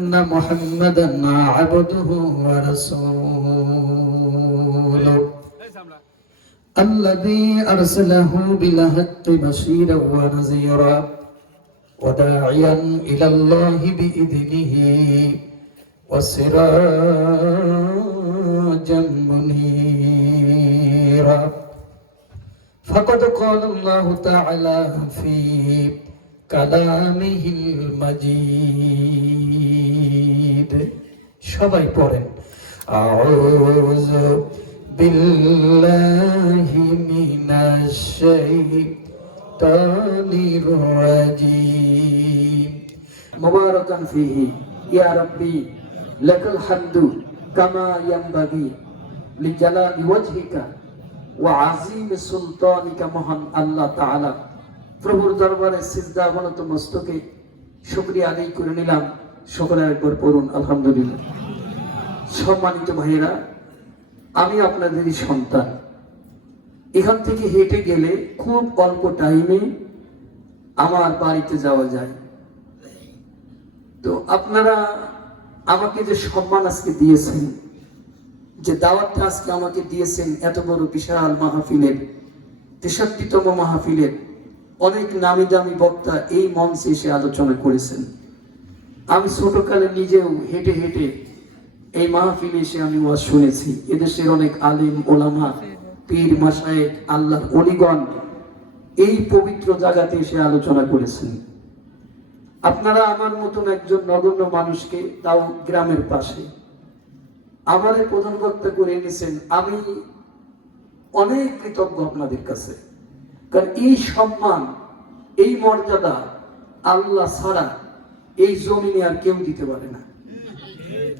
أن محمدا عبده ورسوله الذي أرسله بالحق بشيرا ونذيرا وداعيا إلى الله بإذنه وسراجا منيرا فقد قال الله تعالى في كلامه المجيد সবাই পড়েন আউযু বিল্লাহি মিনাশ শাইতানির রাজীম মুবারাকান ফীহি ইয়া রাব্বি লাকাল হামদু কামা ইয়ানবাগি লিজালালি ওয়াজহিকা ওয়া আযীমি সুলতানিকা। মহান আল্লাহ তাআলা প্রভুর দরবারে সিজদা অবনত মস্তকে শুকরিয়া আদায় করে নিলাম। সকলে একবার পড়ুন আলহামদুলিল্লাহ। সম্মানিত ভাইয়েরা, আমি আপনাদেরই সন্তান। এখান থেকে হেঁটে গেলে খুব অল্প টাইমে আমার বাড়িতে যাওয়া যায়। তো আপনারা আমাকে যে সম্মান আজকে দিয়েছেন, যে দাওয়াতটা আজকে আমাকে দিয়েছেন, এত বড় বিশাল মাহফিলের ৬৩তম মাহফিলের অনেক নামি দামি বক্তা এই মঞ্চে এসে আলোচনা করেছেন। আমি ছোটকালে নিজেও হেঁটে হেঁটে এই মাহফিলে এসে আমি ওয়াজ শুনেছি। এদেশের অনেক আলেম ওলামা, পীর মাশায়েখ, আল্লাহর ওলিগণ এই পবিত্র জায়গাতে এসে আলোচনা করেছেন। আপনারা আমার মতন একজন নগণ্য মানুষকে, তাও গ্রামের পাশে, আমাদের প্রধান বক্তা করে এনেছেন। আমি অনেক কৃতজ্ঞ আপনাদের কাছে, কারণ এই সম্মান, এই মর্যাদা আল্লাহ ছাড়া এই জমিনে আর কেউ দিতে পারে না,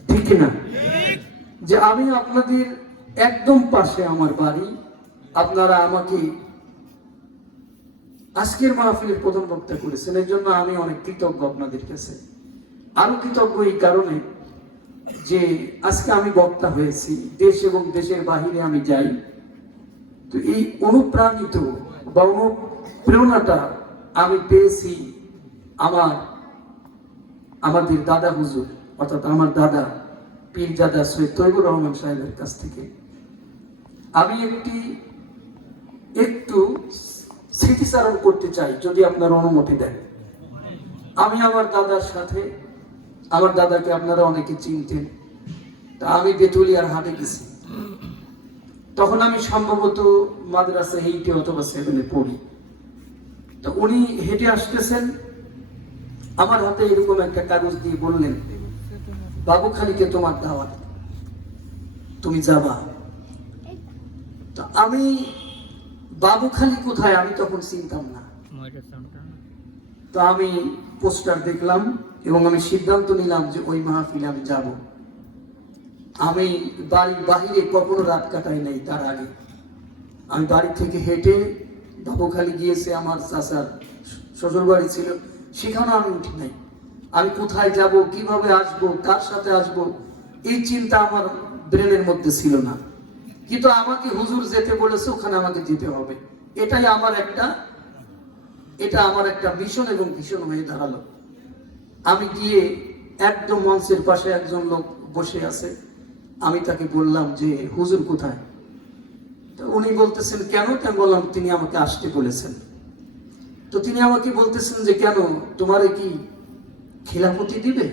ঠিক না? যে আমি আপনাদের একদম পাশে আমার বাড়ি, আপনারা আমাকে আজকের মাহফিলের প্রধান বক্তা করেছেন, এর জন্য আমি অনেক কৃতজ্ঞ আপনাদের কাছে। আরো কৃতজ্ঞ এই কারণে যে আজকে আমি বক্তা হয়েছি, দেশ এবং দেশের বাহিরে আমি যাই। তো এই অনুপ্রাণিত বা অনুপ্রেরণাটা আমি পেয়েছি আমাদের দাদা হুজুর, অর্থাৎ আমার দাদা পীরজাদা সৈয়দ তৈয়বুর রহমান সাহেবের কাছ থেকে। আমি একটু স্মৃতিচারণ করতে চাই, যদি আপনার অনুমতি দেন। আমি আমার দাদার সাথে, আমার দাদাকে আপনারা অনেকে চিনতেন, তা আমি বেতুলিয়ার হাটে গেছি। তখন আমি সম্ভবত মাদ্রাসা 8 অথবা 7 পড়ি। তো উনি হেঁটে আসতেছেন, আমার হাতে এরকম একটা কাগজ দিয়ে বললেন, বাবুখালীকে তোমার দাওয়াত, তুমি যাবা। তো আমি বাবুখালী কোথায় আমি তখন চিনতাম না। তো আমি পোস্টার দেখলাম এবং আমি সিদ্ধান্ত নিলাম যে ওই মাহফিলে আমি যাব। আমি বাড়ির বাহিরে কখনো রাত কাটাই নাই। তার আগে আমি বাড়ি থেকে হেঁটে বাবুখালী গিয়েছে, আমার চাচার শ্বশুর বাড়ি ছিল, সেখানে আমি উঠি নাই। আমি কোথায় যাব, কিভাবে আসব, কার সাথে আসব, এই চিন্তা আমার ব্রেনের মধ্যে ছিল না। কিন্তু আমাকে হুজুর যেতে বলেছে, ওখানে আমাকে যেতে হবে। এটা আমার একটা মিশন এবং ভীষণ হয়ে দাঁড়ালো। আমি গিয়ে একদম মঞ্চের পাশে একজন লোক বসে আছে, আমি তাকে বললাম যে হুজুর কোথায়? তো উনি বলতেছেন কেন? আমি বললাম তিনি আমাকে আসতে বলেছেন। তো তিনি আমাকে বলতেছেন যে কেন, তোমারে কি খিলাফতি দিবে?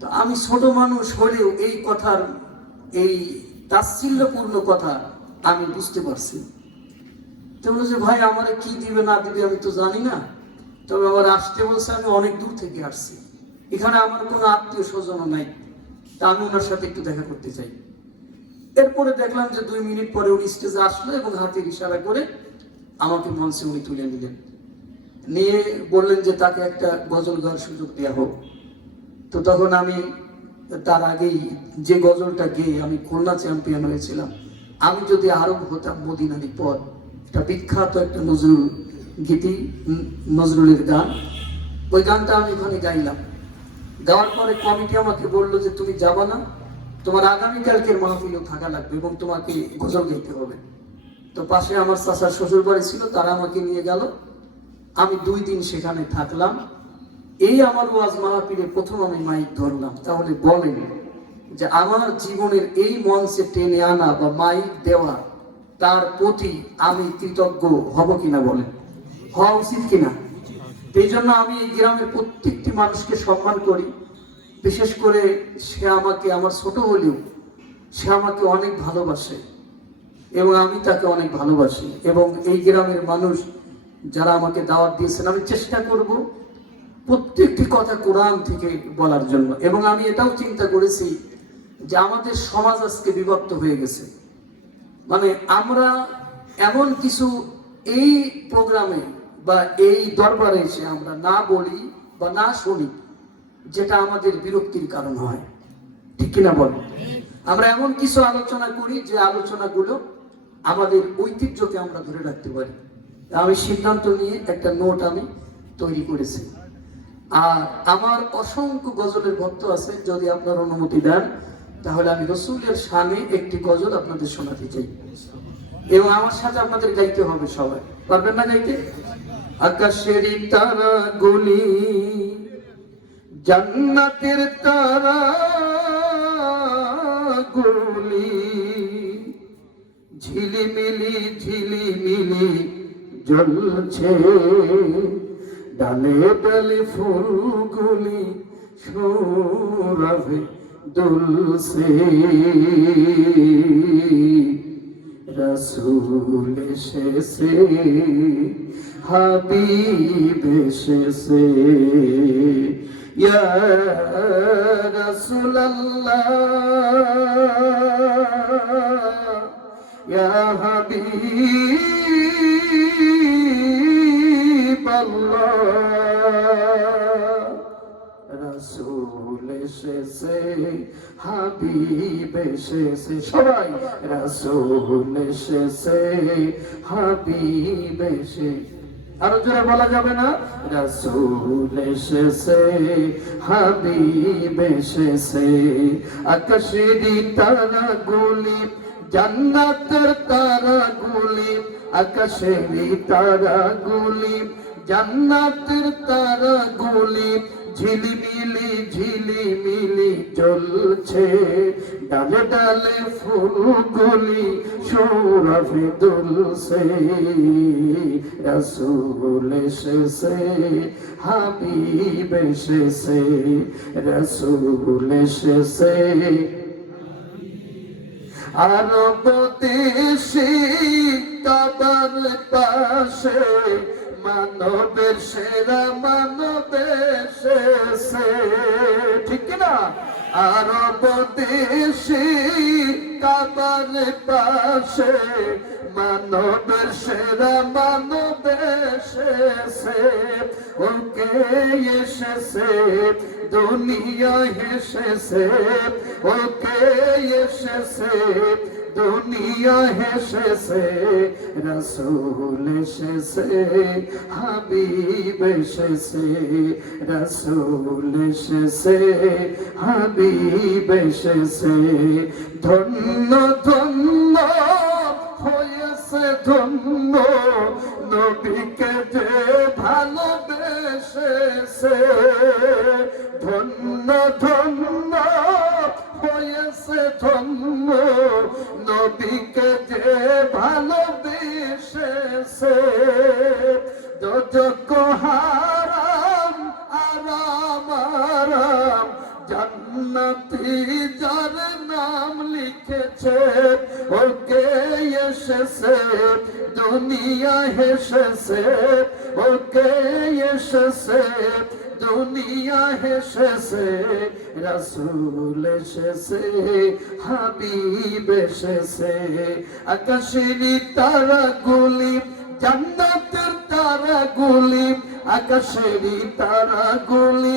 তো আমি ছোট মানুষ হলেও এই কথার, এই তাচ্ছিল্যপূর্ণ কথা আমি বুঝতে পারছি। তো বললো যে ভাই আমারে কি দিবে না দিবে আমি তো জানি না, তবে আমার আসতে বলছে, আমি অনেক দূর থেকে আসছি, এখানে আমার কোনো আত্মীয় স্বজনও নাই, তা আমি ওনার সাথে একটু দেখা করতে চাই। এরপরে দেখলাম যে 2 মিনিট পরে উনি স্টেজে আসলো এবং হাতের ইশারা করে আমাকে মঞ্চে উনি তুলে নিলেন, নিয়ে বললেন যে তাকে একটা গজল গাওয়ার সুযোগ দেওয়া হোক। তো তখন আমি তার আগেই যে গজলটা গেয়ে আমি খুলনা চ্যাম্পিয়ন হয়েছিলাম, আমি যদি আরব হতাম মদিনারি পদ, এটা বিখ্যাত একটা নজরুল গীতি, নজরুলের গান, ওই গানটা আমি ওখানে গাইলাম। গাওয়ার পরে কমিটি আমাকে বললো যে তুমি যাবা না, তোমার আগামীকালকের মাহফিলও থাকা লাগবে এবং তোমাকে গজল গাইতে হবে। তো পাশে আমার চাচার শ্বশুর বাড়ি ছিল, তারা আমাকে নিয়ে গেল। আমি 2 দিন সেখানে থাকলাম এই আমার ওয়াজ মাহফিলে প্রথম আমি মাইক ধরলাম, তাহলে বলেন যে আমার জীবনের এই মঞ্চে টেনে আনা বা মাইক দেওয়া, তার প্রতি আমি কৃতজ্ঞ হব কিনা বলেন? হওয়া উচিত কিনা? এই জন্য আমি এই গ্রামের প্রত্যেকটি মানুষকে সম্মান করি। বিশেষ করে সে আমাকে, আমার ছোট হলেও সে আমাকে অনেক ভালোবাসে এবং আমি তাকে অনেক ভালোবাসি। এবং এই গ্রামের মানুষ যারা আমাকে দাওয়াত দিয়েছেন, আমি চেষ্টা করব প্রত্যেকটি কথা কোরআন থেকে বলার জন্য। এবং আমি এটাও চিন্তা করেছি যে আমাদের সমাজ আজকে বিভক্ত হয়ে গেছে। মানে আমরা এমন কিছু এই প্রোগ্রামে বা এই দরবারে এসে আমরা না বলি বা না শুনি যেটা আমাদের বিরক্তির কারণ হয়, ঠিক কিনা বল? আমরা এমন কিছু আলোচনা করি যে আলোচনাগুলো আমাদের ঐতিহ্যকে আমরা ধরে রাখতে পারি। আমি সিদ্ধান্ত নিয়ে একটা নোট আমি তৈরি করেছি। আর আমার অসংখ্য গজলের ভক্ত আছে, যদি আপনার অনুমতি দেন তাহলে আমি রসুলের শানে একটি গজল আপনাদের শোনাতে চাই এবং আমার সাথে আপনাদের গাইতে হবে। সবাই পারবেন না গাইতে? আকাশের তারা গুলি, জান্নাতের তারা গুলি, ঝিলিমিলি ঝিলিমিলি জ্বলছে, ডালে ডালে ফুলগুলি সৌরভে দুলছে, রাসূল এসেছে, হাবিব এসেছে, ইয়া রাসূলুল্লাহ, ইয়া হাবিবাল্লাহ, রাসূল এসেছে, হাবিব এসেছে, সবাই রাসূল এসেছে, হাবিব এসেছে। আরো জোরে বলা যাবে না? রাসূল এসেছে, হাবিব এসেছে, আকাশের তারা গুলি, জান্নাতের তারা গুলি, আকাশের তারা গুলি, জান্নাতের তারা গুলি, ঝিলিমিলি ঝিলিমিলি জ্বলছে, ডালে ডালে ফুলগুলি সৌরভে দুলছে, রাসূল এসেছে, হাবিব এসেছে, রাসূল এসেছে। আরব দেশে কাবার পাশে মানবের সেরা মানব এসেছে, ঠিক না? আরব দেশে কাবার পাশে মানবের সেরা মানব এসেছে, ওকে এসেছে দুনিয়া এসেছে, ওকে এসেছে দুনিয়া এসেছে, রাসূল এসেছে, হাবিব এসেছে, রাসূল এসেছে, হাবিব এসেছে, ধন্য ধন্য হয়েছে ধন্য নবীকে যে ভালোবেসেছে, ধন্য ধন্য হয়েছে ধন্য নবীকে যে ভালোবেসেছে, দোজখ হারাম আরাম আরাম জান্নাতি যার নাম লিখেছে, ওকে এসেছে দুনিয়া এসেছে, ওকে এসেছে দুনিয়া এসেছে, রাসূল এসেছে, হাবিব এসেছে, আকাশের তারাগুলি, জান্নাতের তারাগুলি, আকাশের তারাগুলি,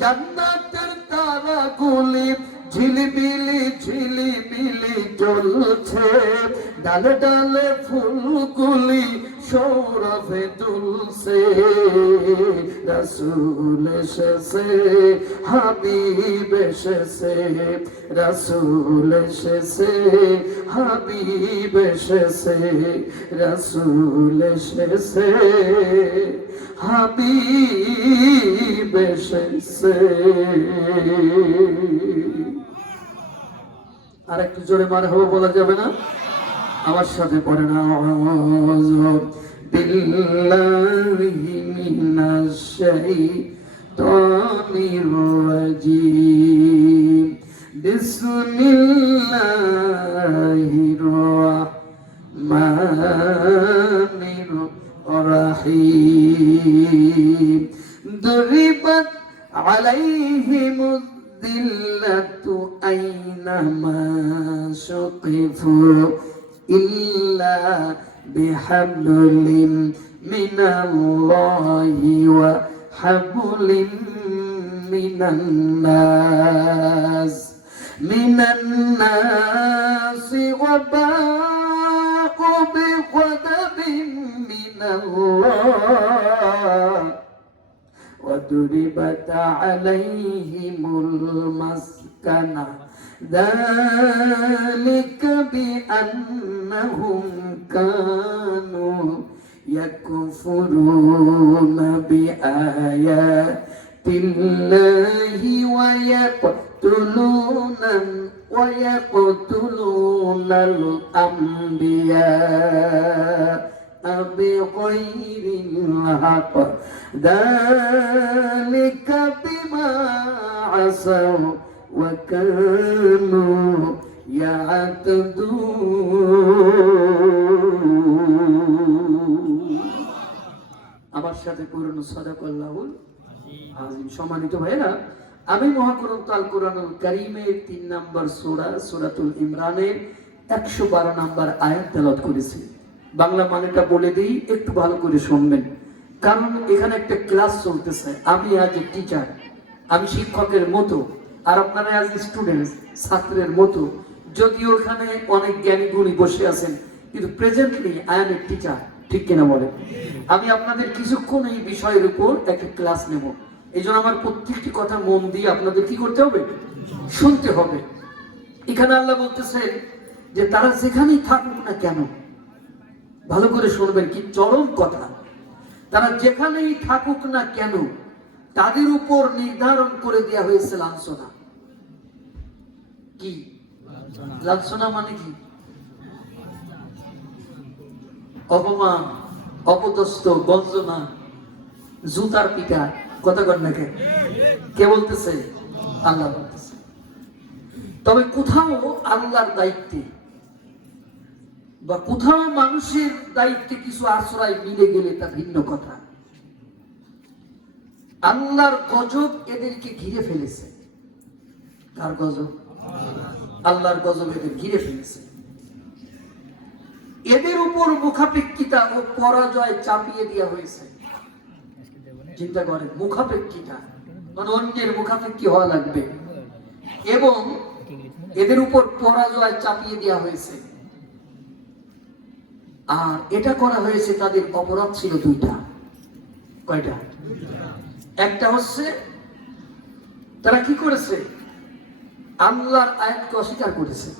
জান্নাতের তারাগুলি, ঝিলিমিলি ঝিলিমিলি জ্বলছে, ডালে ডালে ফুলগুলি সৌরভে দুলছে, রাসূল এসেছে, হাবিব এসেছে, রাসূল এসেছে, হাবিব এসেছে, রাসূল এসেছে, হাবিব এসেছে। আর একটু জোরে মারহাবা বলা যাবে না? আমার সাথে পড়ে না, আউযু বিল্লাহি মিনাশ শাইতানির রাজীম, বিসমিল্লাহির রাহমানির রাহিম। দুরিবাত আলাইহিমুদ দিল্লাতু আইনামা সুকিফু ইল্লা বিহাবলিন মিনাল্লাহি ওয়া হাবলিন মিনান্নাসি ওয়া বা'উ বিগদাবিন মিনাল্লাহ وضربت عليهم المسكنة ذلك بأنهم كانوا يكفرون بآيات الله ويقتلون الأنبياء بغير الحق ذلك بما عصوا وكانوا يعتدون। আমার সাথে পূর্ণ সাদাকাল্লাহুল আযীম। সম্মানিত ভাইরা, আমি মহাগ্রন্থ আল কোরআনুল কারীমের 3 নম্বর সূরা সূরাতুল ইমরানের 112 নম্বর আয়াত তেলাওয়াত করেছি। বাংলা মানেটা বলে দিই, একটু ভালো করে শুনবেন, কারণ এখানে একটা ক্লাস চলতেছে। আমি আজ টিচার, আমি শিক্ষকের মতো, আর আপনারা আজ স্টুডেন্টস, ছাত্রের মতো। যদিও এখানে অনেক জ্ঞানী গুণী বসে আছেন, কিন্তু presently I M a teacher, ঠিক কিনা বলেন? আমি আপনাদের কিছুক্ষণ এই বিষয়ের উপর একটা ক্লাস নেব। এই জন্য আমার প্রত্যেকটি কথা মন দিয়ে আপনাদের কি করতে হবে? শুনতে হবে। এখানে আল্লাহ বলতেছেন যে তারা যেখানেই থাকুক না কেন, ভালো করে শুনবেন, কি চরম কথা, তারা যেখানেই থাকুক না কেন তাদের উপর নির্ধারণ করে দেওয়া হয়েছে লাঞ্ছনা। কি লাঞ্ছনা মানে? কি অপমান, অপদস্থ, গঞ্জনা, জুতার পিটা। কথা কর না? কে বলতেছে? আল্লাহ বলতেছে। তবে কোথাও আল্লাহর দায়িত্বে বা কোথাও মানুষের দায়িত্বে কিছু আশ্রয় মিলে গেলে তা ভিন্ন কথা। আল্লাহর গজব এদেরকে ঘিরে ফেলেছে। কার গজব? আল্লাহর গজব এদের ঘিরে ফেলেছে। এদের উপর মুখাপেক্ষিতা ও পরাজয় চাপিয়ে দেওয়া হয়েছে। চিন্তা করেন, মুখাপেক্ষিতা মানে অন্যের মুখাপেক্ষী হওয়া লাগবে, এবং এদের উপর পরাজয় চাপিয়ে দেওয়া হয়েছে। আর এটা করা হয়েছে, তাদের অপরাধ ছিল দুইটা। কয়টা? একটা হচ্ছে তারা কি করেছে? আল্লাহর আয়াতকে অস্বীকার করেছে,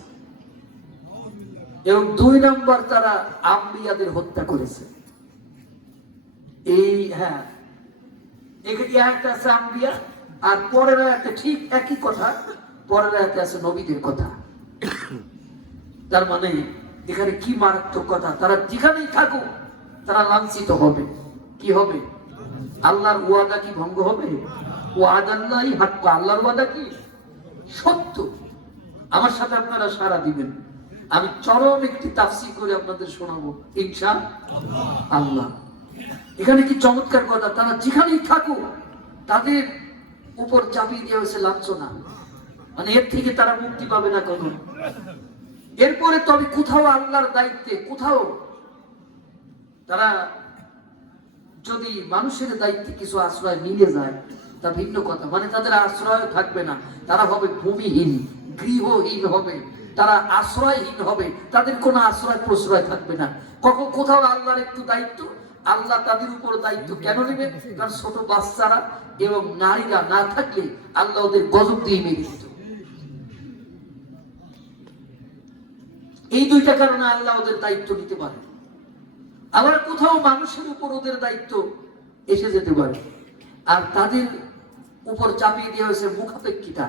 এবং 2 নম্বর তারা আম্বিয়াদের হত্যা করেছে। এই একটা আছে আম্বিয়া, আর পরের আয়াতে ঠিক একই কথা, পরের আয়াতে আছে নবীদের কথা। তার মানে এখানে কি মারাত্মক কথা, তারা যেখানেই থাকুক তারা লাঞ্ছিত হবে। কি হবে? আল্লাহর ওয়াদা কি ভঙ্গ হবে? ওয়াদাল্লাহি হাক্ক, আল্লাহর ওয়াদা কি সত্য। আমার সাথে আপনারা সারা দিবেন। আমি চরম একটি তাফসীর করে আপনাদের শোনাবো ইনশাআল্লাহ। এখানে কি চমৎকার কথা, তারা যেখানেই থাকুক তাদের উপর চাপিয়ে দেওয়া হয়েছে লাঞ্ছনা, মানে এর থেকে তারা মুক্তি পাবে না কখনো। এরপরে তবে কোথাও আল্লাহর দায়িত্বে, কোথাও তারা যদি মানুষের দায়িত্বে কিছু আশ্রয় মিলে যায় তা ভিন্ন কথা, মানে তাদের আশ্রয় থাকবে না, তারা হবে ভূমিহীন, গৃহহীন হবে, তারা আশ্রয়হীন হবে, তাদের কোনো আশ্রয় প্রশ্রয় থাকবে না। কোথাও আল্লাহর একটু দায়িত্ব, আল্লাহ তাদের উপর দায়িত্ব কেন নেবেন? কারণ ছোট বাচ্চারা এবং নারীরা না থাকলে আল্লাহ ওদের গজব দিয়ে মেরে দিত। এই দুইটা কারণে আল্লাহ ওদের দায়িত্ব নিতে পারে। আবার কোথাও মানুষের উপর ওদের দায়িত্ব এসে যেতে পারে, আর তাদের উপর চাপিয়ে দেওয়া হয়েছে মুখাপেক্ষিতা,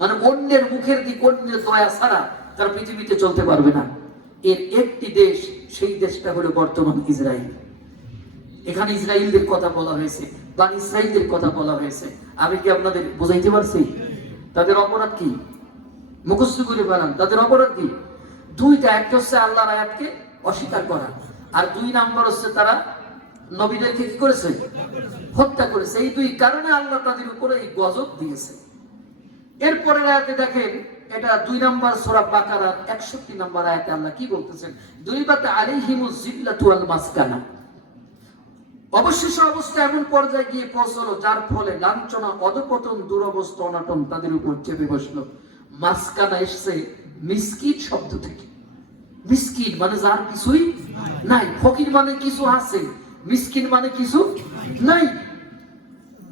মানে অন্যের মুখের দিক, অন্যের দয়া ছাড়া তারা পৃথিবীতে চলতে পারবে না। এর একটি দেশ, সেই দেশটা হলো বর্তমান ইসরায়েল। এখানে ইসরায়েলদের কথা বলা হয়েছে, বানি ইসরায়েলদের কথা বলা হয়েছে। আমি কি আপনাদের বুঝাইতে পারছি তাদের অপরাধ কি? মুখস্থ করে বানান, তাদের অপরাধ কি? দুইটা, একটা হচ্ছে আল্লাহর আয়াতকে অস্বীকার করা, আর দুই নাম্বার হচ্ছে তারা নবীদেরকে কি করেছে? হত্যা করেছে। এই দুই কারণে আল্লাহ তাদের উপরে এই গজব দিয়েছে। এরপরের আয়াতে দেখেন, এটা 2 নম্বর সূরা বাকারার 61 নম্বর আয়াতে আল্লাহ কি বলতেছেন? দুরিবাত আলাইহিমুজ জিল্লাতু ওয়াল মাসকানা, অবশেষ অবস্থা এমন পর্যায়ে গিয়ে পৌঁছলো যার ফলে লাঞ্ছনা, অধপতন, দুরবস্থা, অনাটন তাদের উপর চেপে বসলো। মাসকানা এসছে মিসকিন শব্দ থেকে। মিসকিন মানে যার কিছুই নাই, ফকির মানে কিছু আছে, মিসকিন মানে কিছু নাই।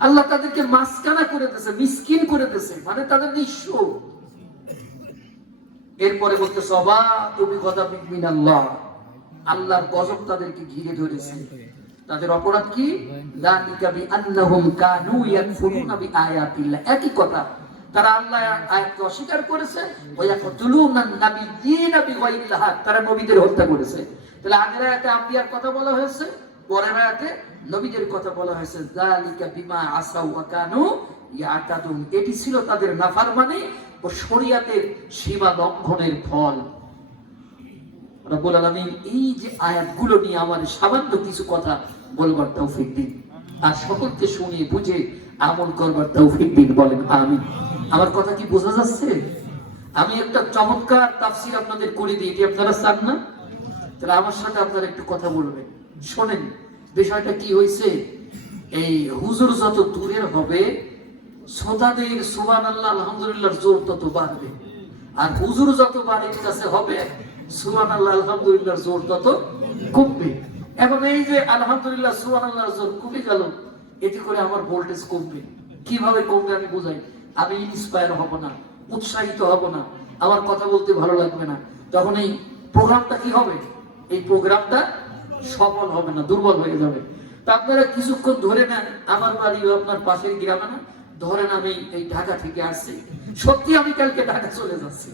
আল্লাহ তাদেরকে মাসকানা করে দিয়েছে, মিসকিন করে দিয়েছে, মানে তাদের নিঃস্ব। এরপরে বলতে সবা তুমি কথা মিনাল্লাহ, আল্লাহর গজব তাদেরকে ঘিরে ধরেছে। তাদের অপরাধ কি? যালিকা বিআন্নাহুম কানু ইয়াকফুরুনা বিআয়াতিল্লাহ, একই কথা, তারা আল্লাহর আয়াতকে অস্বীকার করেছে। ওয়া ইয়াকতুলুনান নাবিয়্যিনা বিগাইরিল হক, তারা নবীদের হত্যা করেছে। তাহলে আগের আয়াতে আম্বিয়ার কথা বলা হয়েছে, পরের আয়াতে নবীদের কথা বলা হয়েছে। যালিকা বিমা আসাউ ওয়া কানু ইয়াতাদুন, এটি ছিল তাদের নাফরমানি ও শরীয়তের সীমা লঙ্ঘনের ফল। রব্বুল আলামিন এই যে আয়াতগুলো নিয়ে আমাদের সামান্য কিছু কথা বলবার তৌফিক দিন, আর সকলকে শুনে বুঝে আমল করবার তৌফিক দিন, বলেন আমিন। আমার কথা কি বোঝা যাচ্ছে? আমি একটা চমৎকার তাফসীর আপনাদের করে দিই, এটি আপনারা চান না? তাহলে আমার সাথে আপনারা একটু কথা বলবেন, শোনেন বিষয়টা কি হয়েছে। এই হুজুর যত দূরের হবে, শ্রোতাদের সুবহানাল্লাহ আলহামদুলিল্লাহর জোর তত বাড়বে, আর হুজুর যত বাড়ির কাছে হবে, সুবহানাল্লাহ আলহামদুলিল্লাহর জোর তত কমবে। এখন এই যে আলহামদুলিল্লাহ সুবহানাল্লাহর জোর কমে গেল, এতে করে আমার ভোল্টেজ কমবে। কিভাবে কমবে আমি বোঝাই। আমি ইন্সপায়ার হব না, উৎসাহিত হব না, আমার কথা বলতে ভালো লাগবে না। তখন এই প্রোগ্রামটা কি হবে? এই প্রোগ্রামটা সফল হবে না, দুর্বল হয়ে যাবে। তা আপনারা কিছুক্ষণ ধরে নেন, আমার বাড়ি আপনার পাশের গ্রামে না, ধরেন আমি এই ঢাকা থেকে আসছি, সত্যি আমি কালকে ঢাকা চলে যাচ্ছি।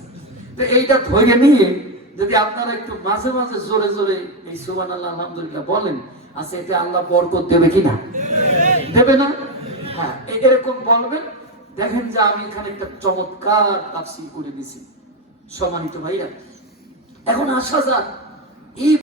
তো এইটা ধরে নিয়ে যদি আপনারা একটু মাঝে মাঝে জোরে জোরে এই সুবহানাল্লাহ আলহামদুলিল্লাহ বলেন, আচ্ছা এটা আল্লাহ বরকত দেবে কিনা? দেবে না? হ্যাঁ, এরকম বলবেন। দেখেন যে আমি এখানে একটা চমৎকার তাফসীর করে দিছি। সম্মানিত ভাইরা, এখন আসা যাক এই